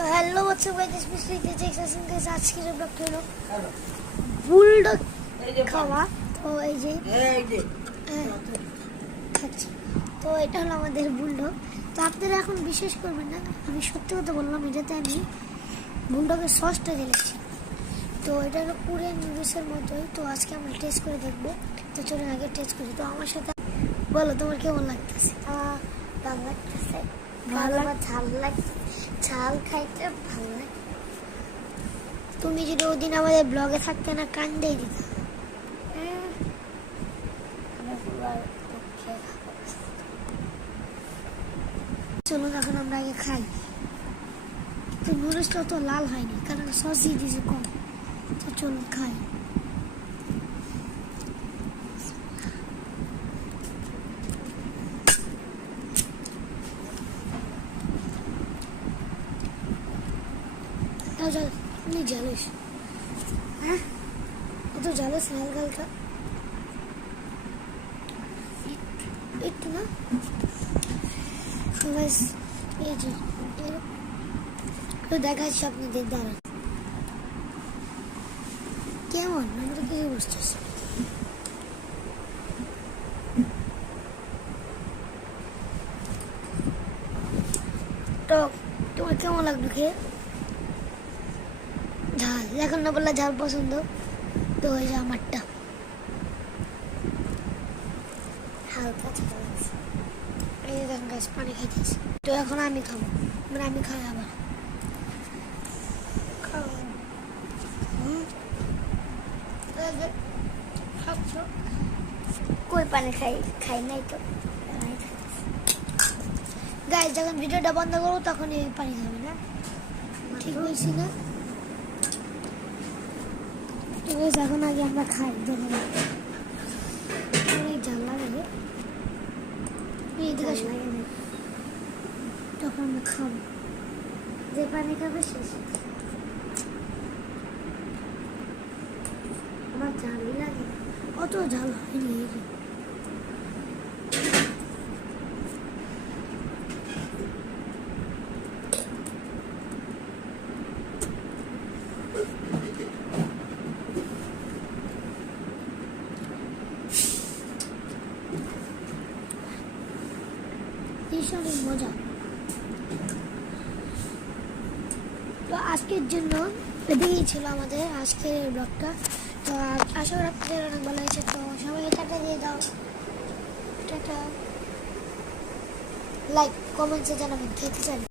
तो हेलो बच्चों भाई दिस मिस्टर देख सकते हैं आज की ब्लॉग হলো বুলডগ খাওয়া তো এই যে খাচ্ছি তো এটা হলো আমাদের বুলডগ তো আপনারা এখন বিশেষ করবেন না আমি সত্যি কথা বললাম এটাতে আমি বুলডগের সসটা ঢেলেছি তো এটা হলো কোরিয়ান নুডলসের মতোই তো আজকে আমরা টেস্ট করে দেখব তো চলুন আগে টেস্ট করি তো আমার সাথে বলো তোমার কেমন লাগতেছে ভালো লাগতেছে ভালো ঝাল লাগছে ঝাল খাইতে ভালো লাগে তুমি যদি ওদিন আমাদের ব্লগে থাকতে না কান্দেই দিতা চলুন এখন আমরা আগে খাই তো নুডলসটা তো লাল হয়নি কারণ সস দিয়ে দিয়েছে কম তো চলুন খাই नहीं jealous हाँ वो तो jealous है हल्का हल्का इतना बस ये जी तो देखा शब्द देखदार क्या मन मेरे के बुझते तो तुम्हें क्या मन लग रहा है ঝাল এখন না বললে ঝাল পছন্দ তো ওই যে আমারটা হালকা ঝাল আছে এই দেখেন গাছ পানি খাইতেছি তো এখন আমি খাবো মানে আমি খাই আবার খাচ্ছ কই পানি খাই নাই তো গাইস যখন ভিডিওটা বন্ধ করবো তখন এই পানি খাবে না ঠিক বলছি না এখন আগে আমরা খাই দেখুন অনেক ঝাল লাগে এদিকে তখন আমরা খাবো যে পানি খাবে শেষ আমার ঝালই লাগে অত ঝাল হয়নি অনেক মজা তো আজকের জন্য এদিকেই ছিল আমাদের আজকের ব্লগটা তো আশা করি আপনাদের অনেক ভালো হয়েছে তো সবাইকে টাটা দিয়ে দাও টাটা লাইক কমেন্টসে জানাবেন খেতে চান